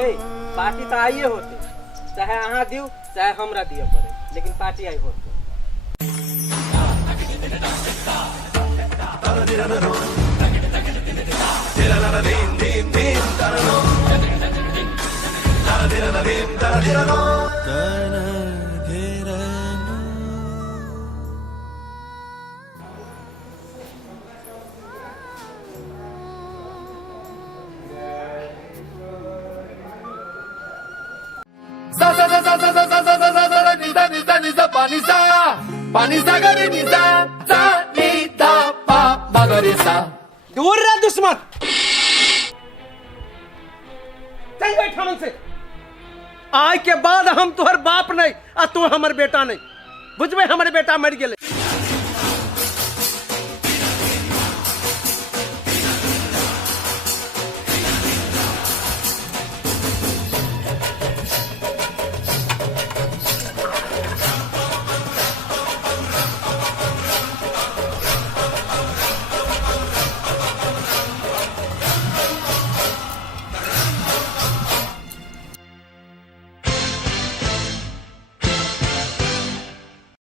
ए party तो आइए होते, चाहे अहाँ दियो चाहे हमरा दियो पड़े, लेकिन पार्टी आई होते। दूर रह दुश्मन, चल बैठा से। आज के बाद हम तुहर बाप नहीं आ तू हमर बेटा नहीं, बुझबे हमर बेटा मर गेले।